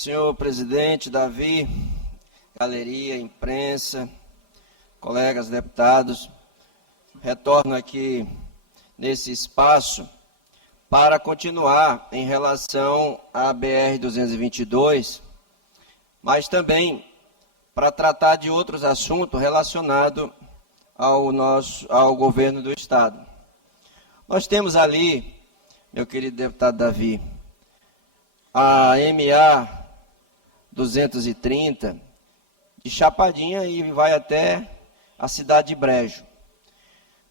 Senhor presidente Davi, galeria, imprensa, colegas deputados, retorno aqui nesse espaço para continuar em relação à BR-222, mas também para tratar de outros assuntos relacionados ao governo do Estado. Nós temos ali, meu querido deputado Davi, a MA 230 de Chapadinha e vai até a cidade de Brejo.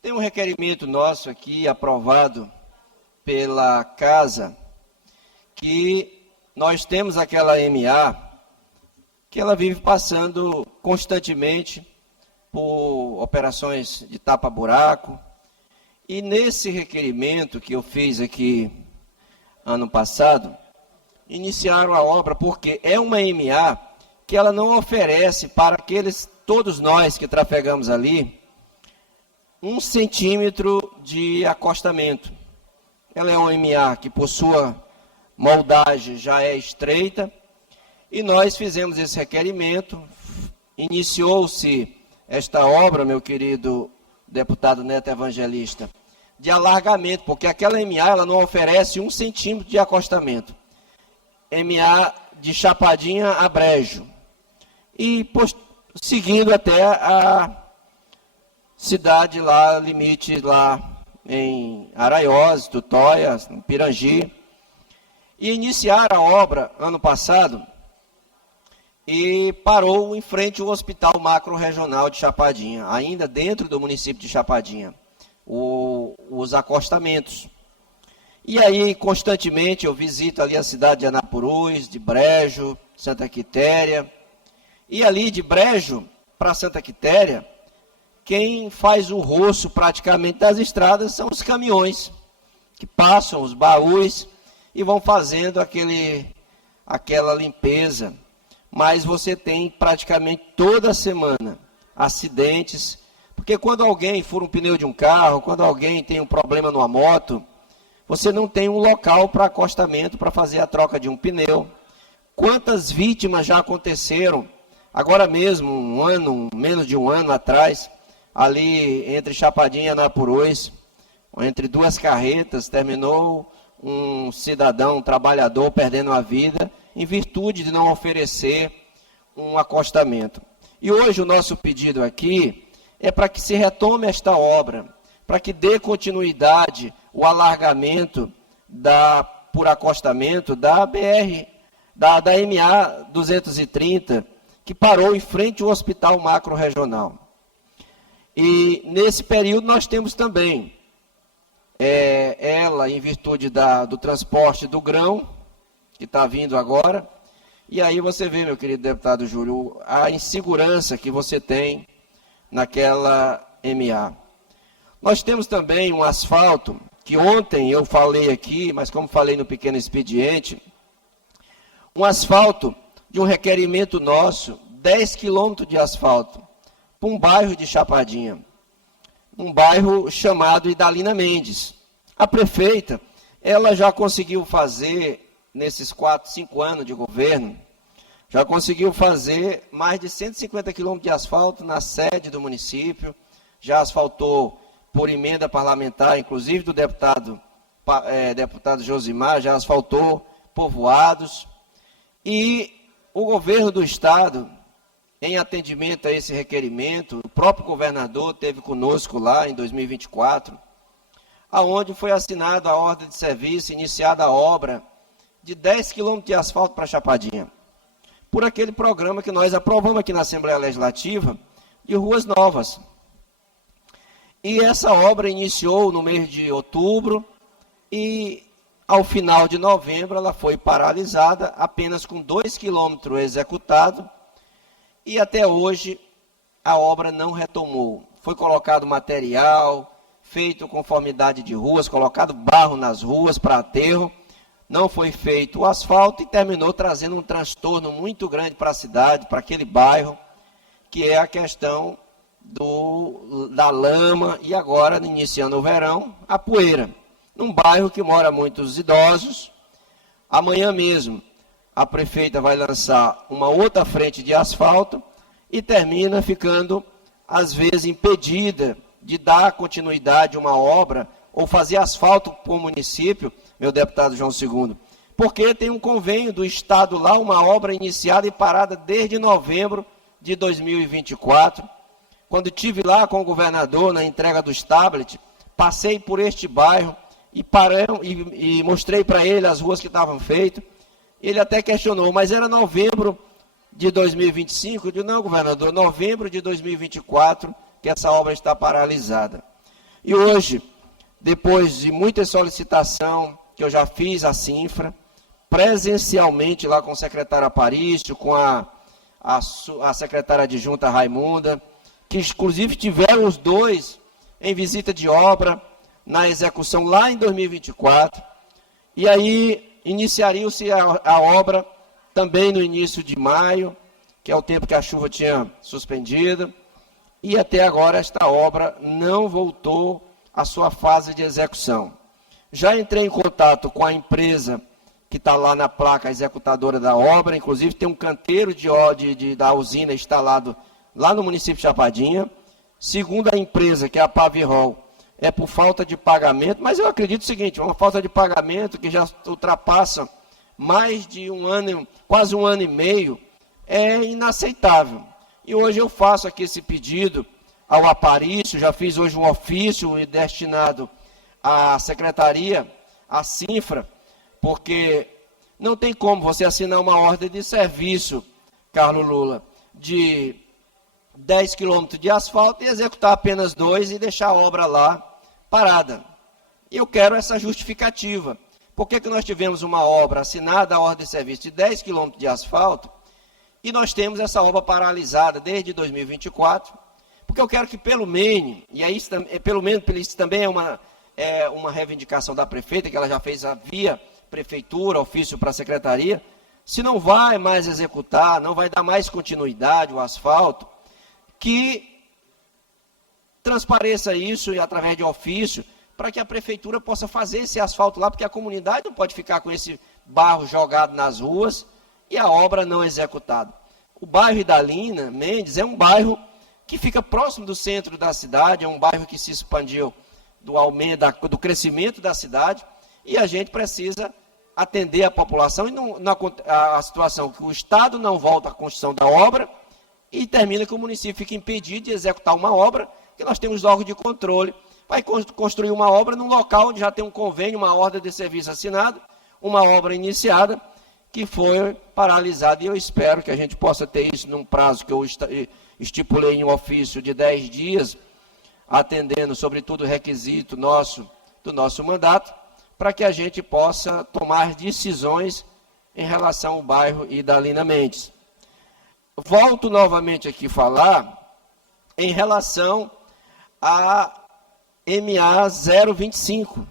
Tem um requerimento nosso aqui, aprovado pela Casa, que nós temos aquela MA que ela vive passando constantemente por operações de tapa-buraco. E nesse requerimento que eu fiz aqui ano passado, iniciaram a obra porque é uma MA que ela não oferece para todos nós que trafegamos ali, 1 centímetro de acostamento. Ela é uma MA que por sua moldagem já é estreita, e nós fizemos esse requerimento, iniciou-se esta obra, meu querido deputado Neto Evangelista, de alargamento, porque aquela MA ela não oferece 1 centímetro de acostamento. MA de Chapadinha a Brejo, e seguindo até a cidade lá, limite lá em Araiós, Tutóia, Pirangi, e iniciaram a obra ano passado e parou em frente ao Hospital Macro-Regional de Chapadinha, ainda dentro do município de Chapadinha, os acostamentos. E aí, constantemente, eu visito ali a cidade de Anapurus, de Brejo, Santa Quitéria. E ali de Brejo para Santa Quitéria, quem faz o roço praticamente das estradas são os caminhões, que passam os baús e vão fazendo aquela limpeza. Mas você tem praticamente toda semana acidentes, porque quando alguém fura um pneu de um carro, quando alguém tem um problema numa moto, você não tem um local para acostamento para fazer a troca de um pneu. Quantas vítimas já aconteceram, agora mesmo, menos de um ano atrás, ali entre Chapadinha e Anapurus, entre duas carretas, terminou um cidadão, um trabalhador, perdendo a vida, em virtude de não oferecer um acostamento. E hoje o nosso pedido aqui é para que se retome esta obra, para que dê continuidade o alargamento por acostamento da BR, da MA 230, que parou em frente ao Hospital Macro-Regional. E nesse período nós temos também ela, em virtude do transporte do grão, que está vindo agora, e aí você vê, meu querido deputado Júlio, a insegurança que você tem naquela MA. Nós temos também um asfalto, que ontem eu falei aqui, mas como falei no pequeno expediente, um asfalto de um requerimento nosso, 10 quilômetros de asfalto, para um bairro de Chapadinha, um bairro chamado Idalina Mendes. A prefeita, ela já conseguiu fazer, nesses 4, 5 anos de governo, já conseguiu fazer mais de 150 quilômetros de asfalto na sede do município, já asfaltou por emenda parlamentar, inclusive do deputado Josimar, já asfaltou povoados. E o governo do Estado, em atendimento a esse requerimento, o próprio governador esteve conosco lá em 2024, aonde foi assinada a ordem de serviço, iniciada a obra de 10 quilômetros de asfalto para Chapadinha, por aquele programa que nós aprovamos aqui na Assembleia Legislativa, de ruas novas. E essa obra iniciou no mês de outubro e, ao final de novembro, ela foi paralisada, apenas com 2 quilômetros executados, e até hoje a obra não retomou. Foi colocado material, feito conformidade de ruas, colocado barro nas ruas para aterro, não foi feito o asfalto e terminou trazendo um transtorno muito grande para a cidade, para aquele bairro, que é a questão da lama e agora, iniciando o verão, a poeira. Num bairro que mora muitos idosos. Amanhã mesmo, a prefeita vai lançar uma outra frente de asfalto e termina ficando, às vezes, impedida de dar continuidade a uma obra ou fazer asfalto para o município, meu deputado João II, porque tem um convênio do Estado lá, uma obra iniciada e parada desde novembro de 2024. Quando estive lá com o governador na entrega dos tablets, passei por este bairro e mostrei para ele as ruas que estavam feitas. Ele até questionou, mas era novembro de 2025? Eu disse, não, governador, novembro de 2024 que essa obra está paralisada. E hoje, depois de muita solicitação que eu já fiz à Cinfra, presencialmente lá com o secretário Aparício, com a secretária adjunta Raimunda, que inclusive tiveram os dois em visita de obra, na execução lá em 2024, e aí iniciaria-se a obra também no início de maio, que é o tempo que a chuva tinha suspendido, e até agora esta obra não voltou à sua fase de execução. Já entrei em contato com a empresa que está lá na placa executadora da obra, inclusive tem um canteiro da usina instalado lá no município de Chapadinha. Segundo a empresa, que é a Pavirol, é por falta de pagamento, mas eu acredito o seguinte, uma falta de pagamento que já ultrapassa mais de um ano, quase um ano e meio, é inaceitável. E hoje eu faço aqui esse pedido ao Aparício, já fiz hoje um ofício destinado à secretaria, à Cinfra, porque não tem como você assinar uma ordem de serviço, Carlos Lula, de 10 quilômetros de asfalto e executar apenas 2 e deixar a obra lá parada. E eu quero essa justificativa. Por que nós tivemos uma obra assinada, a ordem de serviço de 10 quilômetros de asfalto, e nós temos essa obra paralisada desde 2024? Porque eu quero que pelo menos, e aí pelo menos isso também é uma reivindicação da prefeita, que ela já fez via prefeitura, ofício para a secretaria, se não vai mais executar, não vai dar mais continuidade o asfalto, que transpareça isso e através de ofício, para que a prefeitura possa fazer esse asfalto lá, porque a comunidade não pode ficar com esse barro jogado nas ruas e a obra não executada. O bairro Idalina Mendes é um bairro que fica próximo do centro da cidade, é um bairro que se expandiu do crescimento da cidade, e a gente precisa atender a população e a situação que o Estado não volta à construção da obra e termina que o município fica impedido de executar uma obra, que nós temos órgão de controle, vai construir uma obra num local onde já tem um convênio, uma ordem de serviço assinada, uma obra iniciada, que foi paralisada, e eu espero que a gente possa ter isso num prazo que eu estipulei em um ofício de 10 dias, atendendo, sobretudo, o requisito do nosso mandato, para que a gente possa tomar decisões em relação ao bairro Idalina Mendes. Volto novamente aqui a falar em relação a MA 025,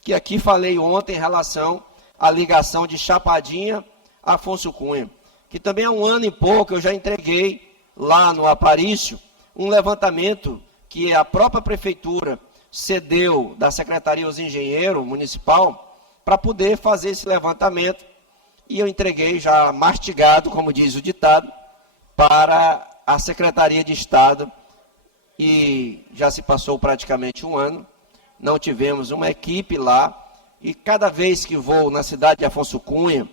que aqui falei ontem em relação à ligação de Chapadinha a Afonso Cunha, que também há um ano e pouco eu já entreguei lá no Aparício um levantamento que a própria prefeitura cedeu da Secretaria aos Engenheiros Municipal para poder fazer esse levantamento, e eu entreguei já mastigado, como diz o ditado, para a Secretaria de Estado, e já se passou praticamente um ano, não tivemos uma equipe lá, e cada vez que vou na cidade de Afonso Cunha,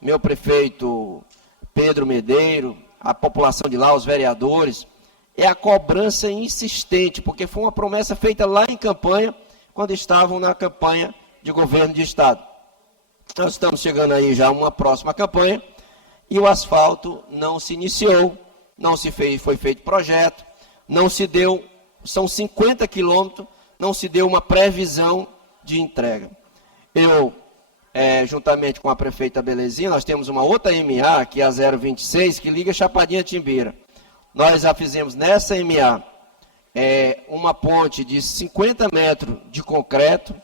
meu prefeito Pedro Medeiro, a população de lá, os vereadores, é a cobrança insistente, porque foi uma promessa feita lá em campanha, quando estavam na campanha de governo de Estado. Nós estamos chegando aí já a uma próxima campanha, e o asfalto não se iniciou, não se fez, foi feito projeto, não se deu, são 50 quilômetros, não se deu uma previsão de entrega. Eu, juntamente com a prefeita Belezinha, nós temos uma outra MA, que é a 026, que liga Chapadinha a Timbira. Nós já fizemos nessa MA uma ponte de 50 metros de concreto,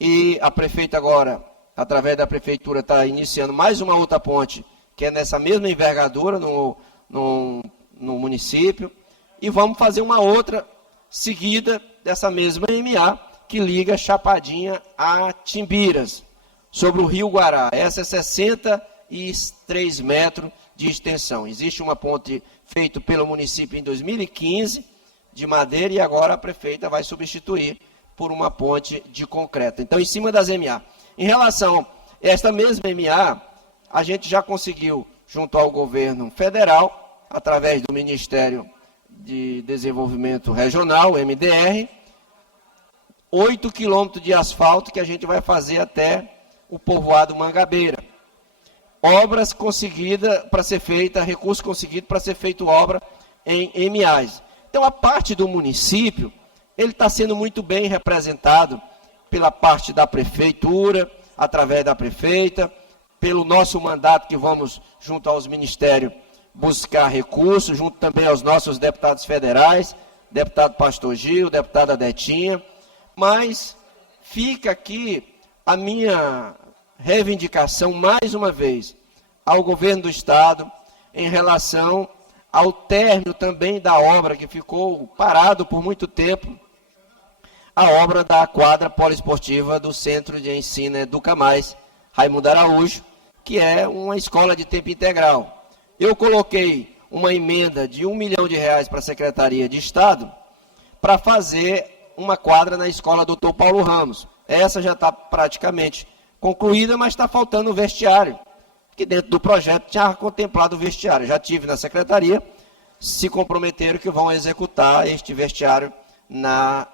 e a prefeita agora, através da prefeitura, está iniciando mais uma outra ponte, que é nessa mesma envergadura no município, e vamos fazer uma outra seguida dessa mesma MA, que liga Chapadinha a Timbiras, sobre o Rio Guará. Essa é 60 e 3 metros de extensão. Existe uma ponte feita pelo município em 2015, de madeira, e agora a prefeita vai substituir por uma ponte de concreto. Então, em cima das MA. Em relação a esta mesma MA, a gente já conseguiu, junto ao governo federal, através do Ministério de Desenvolvimento Regional, MDR, 8 quilômetros de asfalto que a gente vai fazer até o povoado Mangabeira. Obras conseguidas para ser feita, recurso conseguido para ser feita obra em MAs. Então, a parte do município, ele está sendo muito bem representado pela parte da prefeitura, através da prefeita, pelo nosso mandato que vamos, junto aos ministérios, buscar recursos, junto também aos nossos deputados federais, deputado Pastor Gil, deputada Detinha, mas fica aqui a minha reivindicação, mais uma vez, ao governo do Estado, em relação ao término também da obra que ficou parado por muito tempo, a obra da quadra poliesportiva do Centro de Ensino Educa Mais, Raimundo Araújo, que é uma escola de tempo integral. Eu coloquei uma emenda de R$1 milhão para a Secretaria de Estado para fazer uma quadra na escola Dr. Paulo Ramos. Essa já está praticamente concluída, mas está faltando o vestiário, que dentro do projeto tinha contemplado o vestiário. Já tive na Secretaria, se comprometeram que vão executar este vestiário na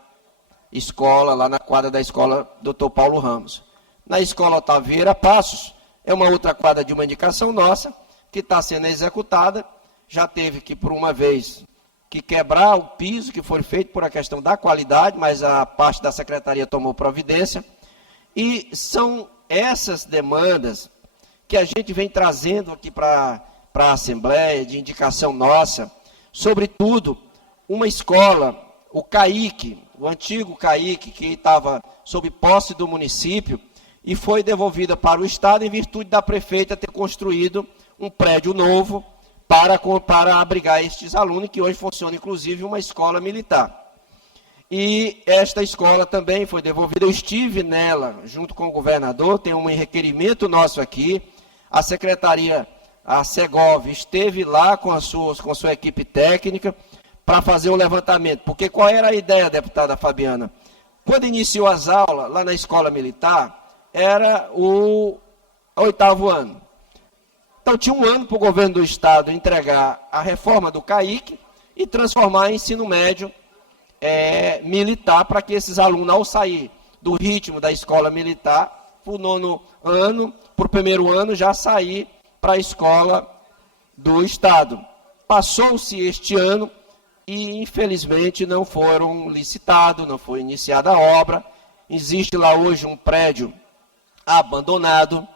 escola, lá na quadra da escola Dr. Paulo Ramos. Na escola Otávio Passos, é uma outra quadra de uma indicação nossa, que está sendo executada, já teve que, por uma vez, que quebrar o piso, que foi feito por a questão da qualidade, mas a parte da Secretaria tomou providência, e são essas demandas que a gente vem trazendo aqui para a Assembleia, de indicação nossa, sobretudo, uma escola, o CAIC, o antigo CAIC, que estava sob posse do município, e foi devolvida para o Estado em virtude da prefeita ter construído um prédio novo para abrigar estes alunos, que hoje funciona, inclusive, uma escola militar. E esta escola também foi devolvida, eu estive nela, junto com o governador, tem um requerimento nosso aqui, a Secretaria, a Segov, esteve lá com sua equipe técnica, para fazer o levantamento. Porque qual era a ideia, deputada Fabiana? Quando iniciou as aulas, lá na escola militar, era o 8º ano. Então, tinha um ano para o governo do Estado entregar a reforma do CAIC e transformar em ensino médio militar, para que esses alunos, ao sair do ritmo da escola militar, para o 9º ano, para o 1º ano, já sair para a escola do Estado. Passou-se este ano e, infelizmente, não foram licitados, não foi iniciada a obra. Existe lá hoje um prédio abandonado,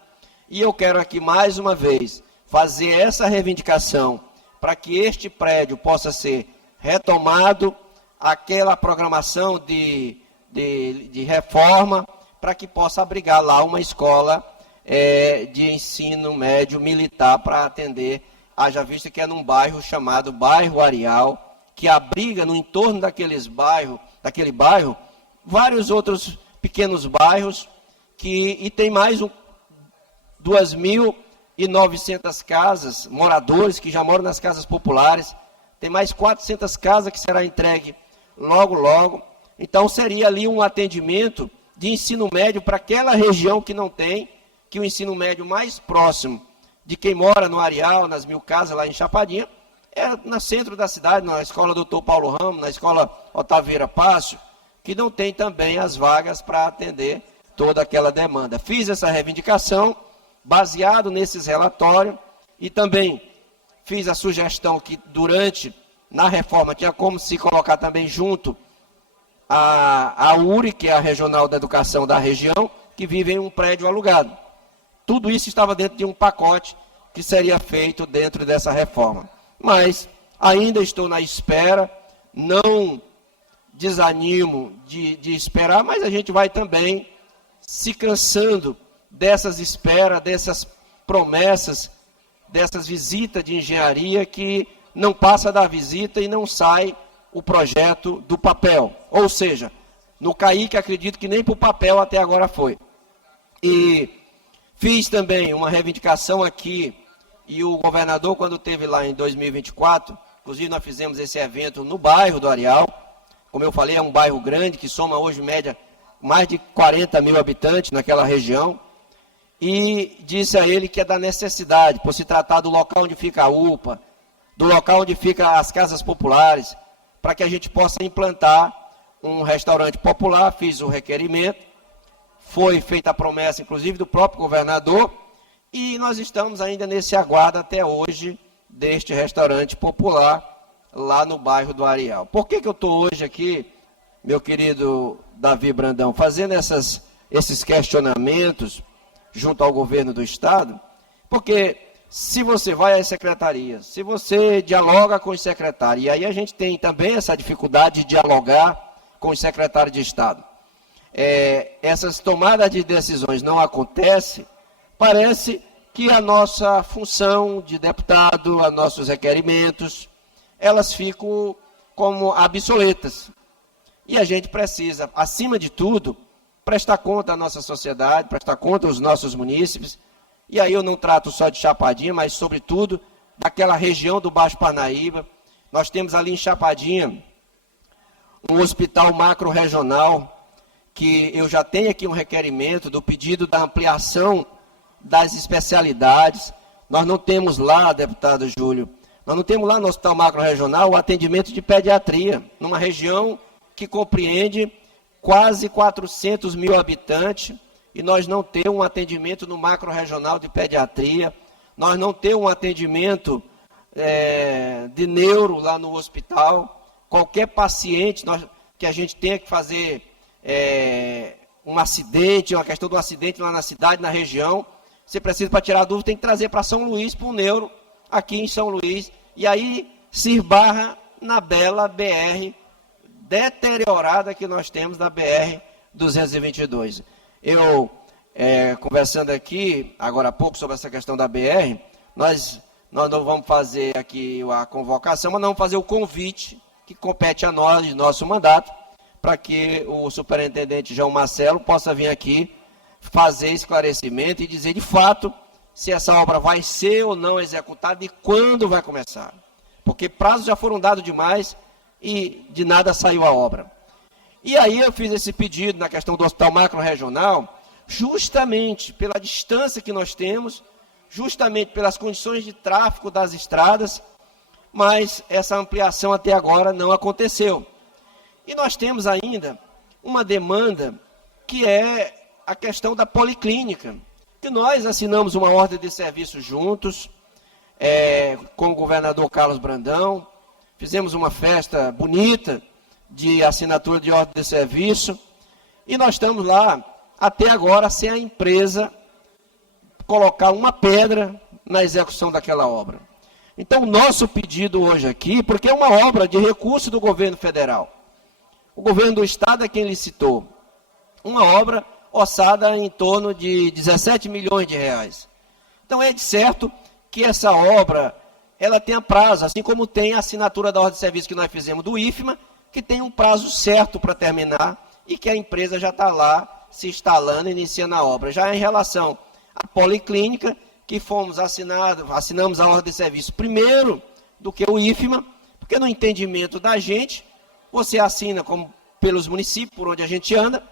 e eu quero aqui, mais uma vez, fazer essa reivindicação para que este prédio possa ser retomado, aquela programação de reforma, para que possa abrigar lá uma escola de ensino médio militar para atender, haja vista que é num bairro chamado Bairro Areal, que abriga no entorno daquele bairro, vários outros pequenos bairros, e tem mais 2.900 casas, moradores que já moram nas casas populares, tem mais 400 casas que será entregue logo, logo. Então, seria ali um atendimento de ensino médio para aquela região que não tem, que o ensino médio mais próximo de quem mora no Areal, nas 1.000 casas lá em Chapadinha, é no centro da cidade, na escola Dr. Paulo Ramos, na escola Otávio Passos, que não tem também as vagas para atender toda aquela demanda. Fiz essa reivindicação, baseado nesses relatórios, e também fiz a sugestão que na reforma, tinha como se colocar também junto a URI, que é a Regional da Educação da região, que vive em um prédio alugado. Tudo isso estava dentro de um pacote que seria feito dentro dessa reforma. Mas ainda estou na espera, não desanimo de esperar, mas a gente vai também se cansando dessas esperas, dessas promessas, dessas visitas de engenharia que não passa da visita e não sai o projeto do papel. Ou seja, no CAIC acredito que nem para o papel até agora foi. E Fiz também uma reivindicação aqui, e o governador, quando esteve lá em 2024, inclusive nós fizemos esse evento no bairro do Areal. Como eu falei, é um bairro grande, que soma hoje, em média, mais de 40 mil habitantes naquela região. E disse a ele que é da necessidade, por se tratar do local onde fica a UPA, do local onde ficam as casas populares, para que a gente possa implantar um restaurante popular. Fiz o requerimento, foi feita a promessa, inclusive, do próprio governador, e nós estamos ainda nesse aguardo até hoje deste restaurante popular lá no bairro do Areal. Por que eu estou hoje aqui, meu querido Davi Brandão, fazendo esses questionamentos junto ao governo do Estado? Porque se você vai às secretarias, se você dialoga com os secretários, e aí a gente tem também essa dificuldade de dialogar com os secretários de Estado, essas tomadas de decisões não acontecem, parece que a nossa função de deputado, os nossos requerimentos, elas ficam como obsoletas. E a gente precisa, acima de tudo, prestar conta à nossa sociedade, prestar conta aos nossos munícipes. E aí eu não trato só de Chapadinha, mas, sobretudo, daquela região do Baixo Parnaíba. Nós temos ali em Chapadinha um hospital macro-regional, que eu já tenho aqui um requerimento do pedido da ampliação das especialidades. Nós não temos lá, deputado Júlio, nós não temos lá no Hospital Macro-Regional o atendimento de pediatria, numa região que compreende quase 400 mil habitantes, e nós não temos um atendimento no Macro-Regional de pediatria, nós não temos um atendimento de neuro lá no hospital. Qualquer paciente que a gente tenha que fazer um acidente, uma questão do acidente lá na cidade, na região, você precisa, para tirar dúvida, tem que trazer para São Luís, para o neuro, aqui em São Luís, e aí se esbarra na bela BR deteriorada que nós temos, da BR-222. Eu, conversando aqui, agora há pouco, sobre essa questão da BR, nós não vamos fazer aqui a convocação, mas não vamos fazer o convite que compete a nós, de nosso mandato, para que o superintendente João Marcelo possa vir aqui fazer esclarecimento e dizer, de fato, se essa obra vai ser ou não executada e quando vai começar. Porque prazos já foram dados demais e de nada saiu a obra. E aí eu fiz esse pedido na questão do Hospital Macro-Regional, justamente pela distância que nós temos, justamente pelas condições de tráfego das estradas, mas essa ampliação até agora não aconteceu. E nós temos ainda uma demanda que é a questão da policlínica, que nós assinamos uma ordem de serviço juntos, com o governador Carlos Brandão, fizemos uma festa bonita de assinatura de ordem de serviço, e nós estamos lá, até agora, sem a empresa colocar uma pedra na execução daquela obra. Então, o nosso pedido hoje aqui, porque é uma obra de recurso do governo federal, o governo do Estado é quem licitou, uma obra orçada em torno de 17 milhões de reais. Então, é de certo que essa obra, ela tenha prazo, assim como tem a assinatura da ordem de serviço que nós fizemos do IFMA, que tem um prazo certo para terminar e que a empresa já está lá se instalando, iniciando a obra. Já em relação à policlínica, que assinamos a ordem de serviço primeiro do que o IFMA, porque no entendimento da gente, você assina, como pelos municípios por onde a gente anda,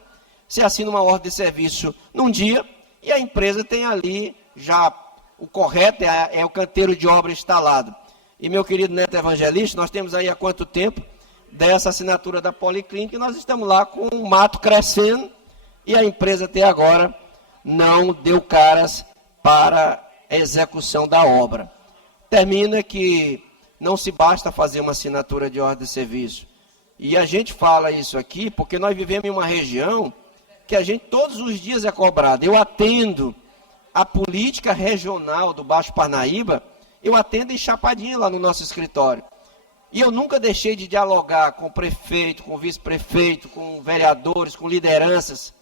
você assina uma ordem de serviço num dia e a empresa tem ali já o correto, é o canteiro de obra instalado. E, meu querido Neto Evangelista, nós temos aí há quanto tempo dessa assinatura da policlínica e nós estamos lá com o mato crescendo e a empresa até agora não deu caras para a execução da obra. Termina que não se basta fazer uma assinatura de ordem de serviço. E a gente fala isso aqui porque nós vivemos em uma região que a gente todos os dias é cobrado. Eu atendo a política regional do Baixo Parnaíba, eu atendo em Chapadinha, lá no nosso escritório. E eu nunca deixei de dialogar com o prefeito, com o vice-prefeito, com vereadores, com lideranças.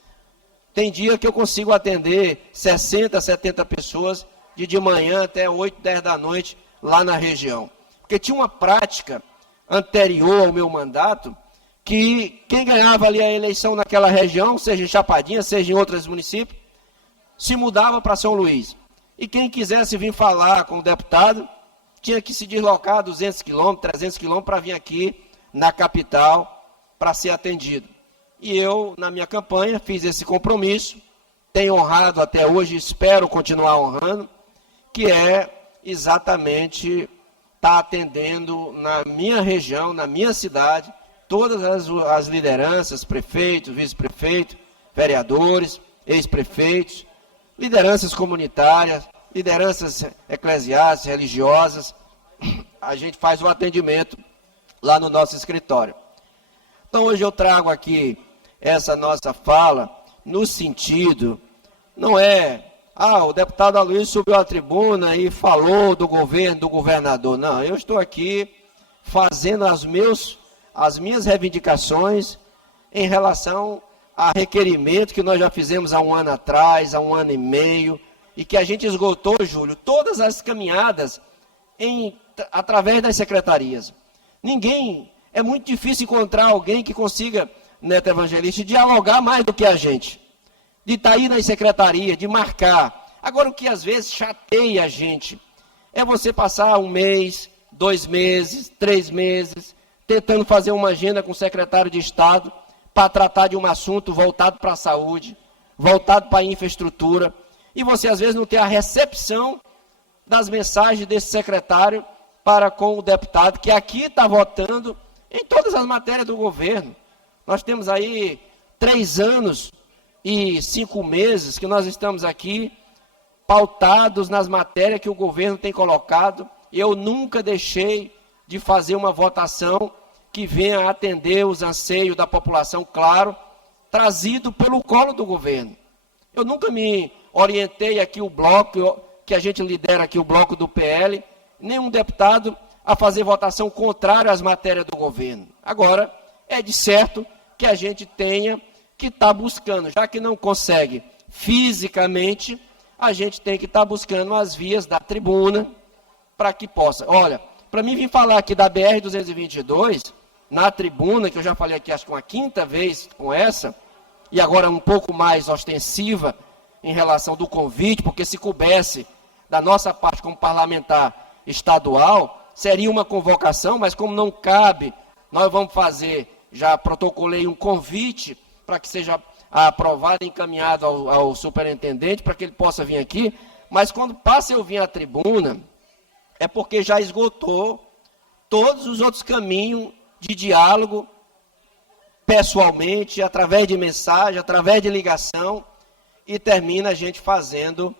Tem dia que eu consigo atender 60, 70 pessoas, de manhã até 8, 10 da noite, lá na região. Porque tinha uma prática anterior ao meu mandato, que quem ganhava ali a eleição naquela região, seja em Chapadinha, seja em outros municípios, se mudava para São Luís. E quem quisesse vir falar com o deputado, tinha que se deslocar 200 quilômetros, 300 quilômetros para vir aqui na capital para ser atendido. E eu, na minha campanha, fiz esse compromisso, tenho honrado até hoje, espero continuar honrando, que é exatamente estar atendendo na minha região, na minha cidade, todas as lideranças, prefeitos, vice-prefeitos, vereadores, ex-prefeitos, lideranças comunitárias, lideranças eclesiásticas, religiosas. A gente faz o atendimento lá no nosso escritório. Então, hoje eu trago aqui essa nossa fala no sentido, não é, o deputado Aloysio subiu à tribuna e falou do governo, do governador. Não, eu estou aqui fazendo as minhas reivindicações em relação a requerimento que nós já fizemos há um ano atrás, há um ano e meio, e que a gente esgotou, Júlio, todas as caminhadas através das secretarias. É muito difícil encontrar alguém que consiga, Neto Evangelista, dialogar mais do que a gente, de estar aí nas secretarias, de marcar. Agora, o que às vezes chateia a gente é você passar 1 mês, 2 meses, 3 meses, tentando fazer uma agenda com o secretário de Estado para tratar de um assunto voltado para a saúde, voltado para a infraestrutura, e você às vezes não tem a recepção das mensagens desse secretário para com o deputado, que aqui está votando em todas as matérias do governo. Nós temos aí 3 anos e 5 meses que nós estamos aqui pautados nas matérias que o governo tem colocado. Eu nunca deixei de fazer uma votação que venha atender os anseios da população, claro, trazido pelo colo do governo. Eu nunca me orientei aqui o bloco, que a gente lidera aqui, o bloco do PL, nenhum deputado a fazer votação contrária às matérias do governo. Agora, é de certo que a gente tenha que estar buscando, já que não consegue fisicamente, a gente tem que estar buscando as vias da tribuna para que possa. Olha, para mim vir falar aqui da BR-222, na tribuna, que eu já falei aqui acho que uma 5ª vez com essa, e agora um pouco mais ostensiva em relação do convite, porque se coubesse da nossa parte como parlamentar estadual, seria uma convocação, mas como não cabe, nós vamos fazer, já protocolei um convite para que seja aprovado e encaminhado ao superintendente, para que ele possa vir aqui, mas quando passa eu vir à tribuna, é porque já esgotou todos os outros caminhos de diálogo, pessoalmente, através de mensagem, através de ligação, e termina a gente fazendo,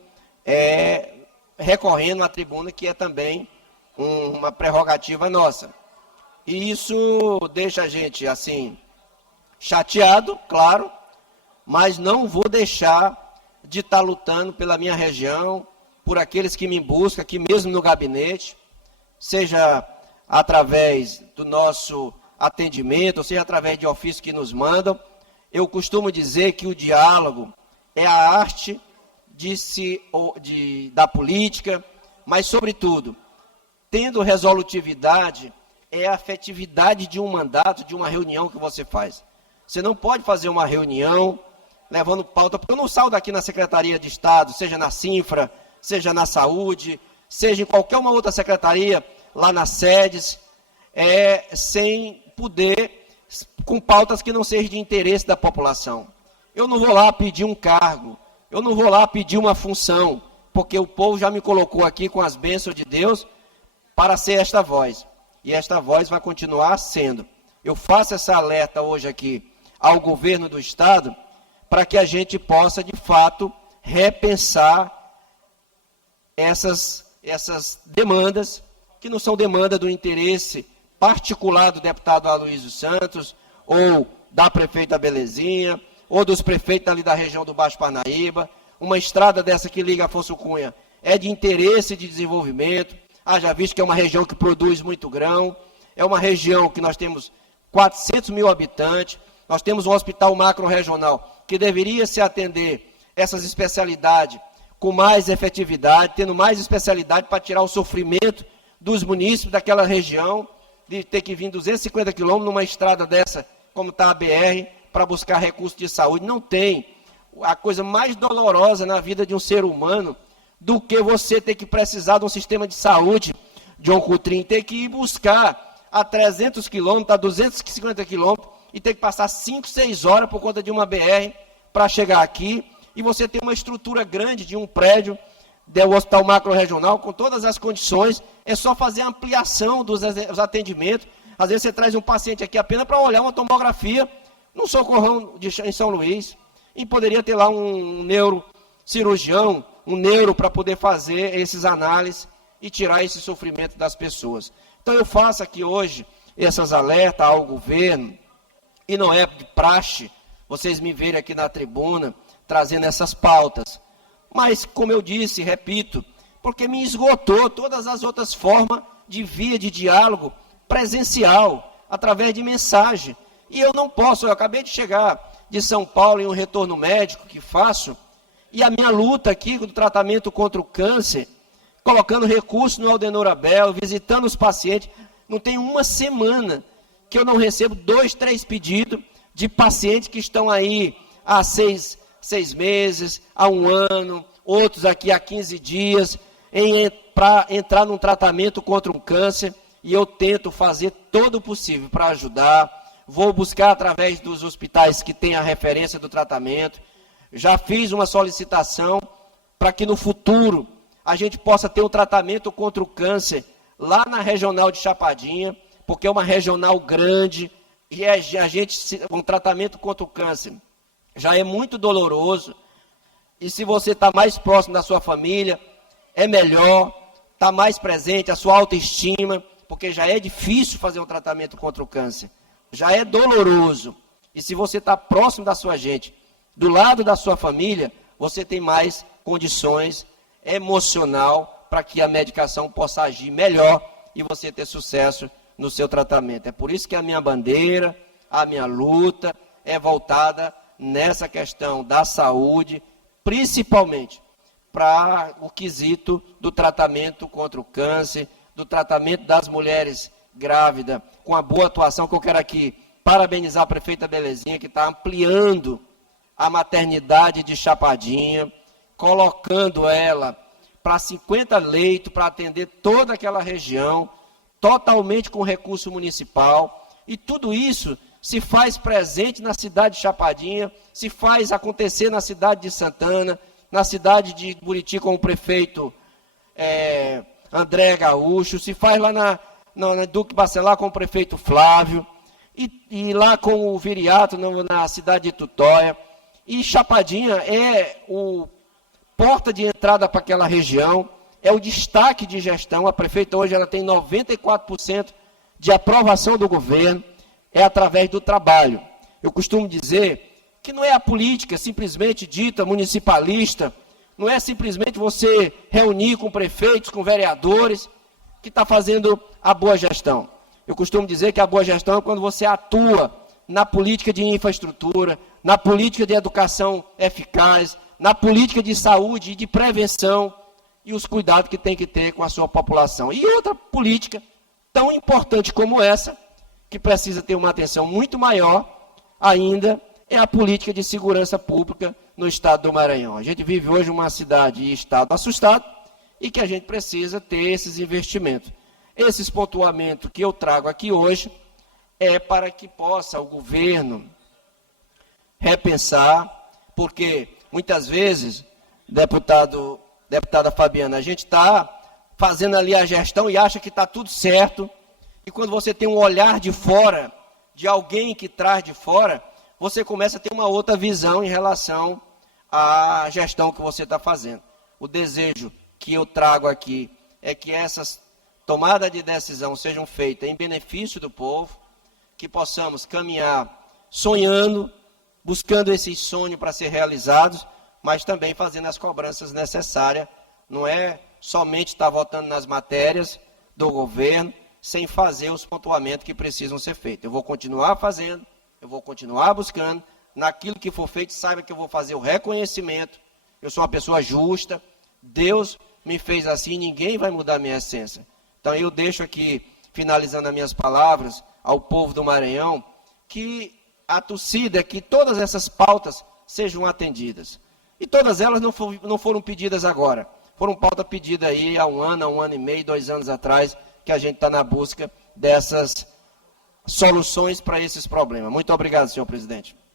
recorrendo à tribuna, que é também uma prerrogativa nossa. E isso deixa a gente, assim, chateado, claro, mas não vou deixar de estar lutando pela minha região, por aqueles que me buscam, aqui mesmo no gabinete, seja através do nosso atendimento, ou seja através de ofícios que nos mandam. Eu costumo dizer que o diálogo é a arte da política, mas, sobretudo, tendo resolutividade, é a afetividade de um mandato, de uma reunião que você faz. Você não pode fazer uma reunião levando pauta, porque eu não saio daqui na Secretaria de Estado, seja na Cinfra, seja na Saúde, seja em qualquer uma outra secretaria, lá nas sedes, sem poder, com pautas que não sejam de interesse da população. Eu não vou lá pedir um cargo, eu não vou lá pedir uma função, porque o povo já me colocou aqui com as bênçãos de Deus para ser esta voz. E esta voz vai continuar sendo. Eu faço essa alerta hoje aqui ao governo do Estado, para que a gente possa, de fato, repensar essas demandas, que não são demanda do interesse particular do deputado Aloysio Santos, ou da prefeita Belezinha, ou dos prefeitos ali da região do Baixo Parnaíba. Uma estrada dessa que liga Afonso Cunha é de interesse de desenvolvimento, haja visto que é uma região que produz muito grão, é uma região que nós temos 400 mil habitantes, nós temos um hospital macro-regional que deveria se atender essas especialidades com mais efetividade, tendo mais especialidade para tirar o sofrimento dos munícipes daquela região, de ter que vir 250 quilômetros numa estrada dessa, como está a BR, para buscar recursos de saúde. Não tem a coisa mais dolorosa na vida de um ser humano do que você ter que precisar de um sistema de saúde, John Coutrinho, ter que ir buscar a 300 quilômetros, a 250 quilômetros, e ter que passar 5, 6 horas por conta de uma BR para chegar aqui, e você tem uma estrutura grande de um prédio do Hospital Macro-Regional, com todas as condições, é só fazer a ampliação dos atendimentos. Às vezes você traz um paciente aqui apenas para olhar uma tomografia, num socorrão em São Luís, e poderia ter lá um neurocirurgião, um neuro para poder fazer esses análises e tirar esse sofrimento das pessoas. Então eu faço aqui hoje essas alertas ao governo, e não é de praxe vocês me verem aqui na tribuna trazendo essas pautas. Mas, como eu disse, repito, porque me esgotou todas as outras formas de via de diálogo presencial, através de mensagem. E eu não posso, eu acabei de chegar de São Paulo em um retorno médico que faço, e a minha luta aqui do tratamento contra o câncer, colocando recurso no Aldenor Abel, visitando os pacientes, não tem uma semana que eu não recebo 2, 3 pedidos de pacientes que estão aí há 6 meses, há 1 ano, outros aqui há 15 dias, para entrar num tratamento contra um câncer, e eu tento fazer todo o possível para ajudar. Vou buscar através dos hospitais que têm a referência do tratamento. Já fiz uma solicitação para que no futuro a gente possa ter um tratamento contra o câncer lá na regional de Chapadinha, porque é uma regional grande, e um tratamento contra o câncer já é muito doloroso, e se você está mais próximo da sua família, é melhor, está mais presente, a sua autoestima, porque já é difícil fazer um tratamento contra o câncer, já é doloroso, e se você está próximo da sua gente, do lado da sua família, você tem mais condições emocional para que a medicação possa agir melhor e você ter sucesso no seu tratamento. É por isso que a minha bandeira, a minha luta é voltada nessa questão da saúde, principalmente para o quesito do tratamento contra o câncer, do tratamento das mulheres grávidas, com a boa atuação que eu quero aqui parabenizar a prefeita Belezinha, que está ampliando a maternidade de Chapadinha, colocando ela para 50 leitos, para atender toda aquela região, totalmente com recurso municipal, e tudo isso se faz presente na cidade de Chapadinha, se faz acontecer na cidade de Santana, na cidade de Buriti com o prefeito André Gaúcho, se faz lá na Duque Bacelar com o prefeito Flávio, e lá com o Viriato na cidade de Tutóia. E Chapadinha é o porta de entrada para aquela região, é o destaque de gestão. A prefeita hoje ela tem 94% de aprovação do governo, é através do trabalho. Eu costumo dizer que não é a política simplesmente dita municipalista, não é simplesmente você reunir com prefeitos, com vereadores, que está fazendo a boa gestão. Eu costumo dizer que a boa gestão é quando você atua na política de infraestrutura, na política de educação eficaz, na política de saúde e de prevenção e os cuidados que tem que ter com a sua população. E outra política tão importante como essa, que precisa ter uma atenção muito maior ainda, é a política de segurança pública no estado do Maranhão. A gente vive hoje uma cidade e estado assustado e que a gente precisa ter esses investimentos. Esses pontuamentos que eu trago aqui hoje é para que possa o governo repensar, porque muitas vezes, deputada Fabiana, a gente está fazendo ali a gestão e acha que está tudo certo, e quando você tem um olhar de fora, de alguém que traz de fora, você começa a ter uma outra visão em relação à gestão que você está fazendo. O desejo que eu trago aqui é que essas tomadas de decisão sejam feitas em benefício do povo, que possamos caminhar sonhando, buscando esses sonhos para ser realizados, mas também fazendo as cobranças necessárias. Não é somente estar votando nas matérias do governo, sem fazer os pontuamentos que precisam ser feitos. Eu vou continuar fazendo, eu vou continuar buscando, naquilo que for feito, saiba que eu vou fazer o reconhecimento. Eu sou uma pessoa justa, Deus me fez assim, ninguém vai mudar a minha essência. Então eu deixo aqui, finalizando as minhas palavras, ao povo do Maranhão, que a torcida, que todas essas pautas sejam atendidas. E todas elas não foram pedidas agora. Foram pauta pedida aí há um ano e meio, 2 anos atrás, que a gente está na busca dessas soluções para esses problemas. Muito obrigado, senhor presidente.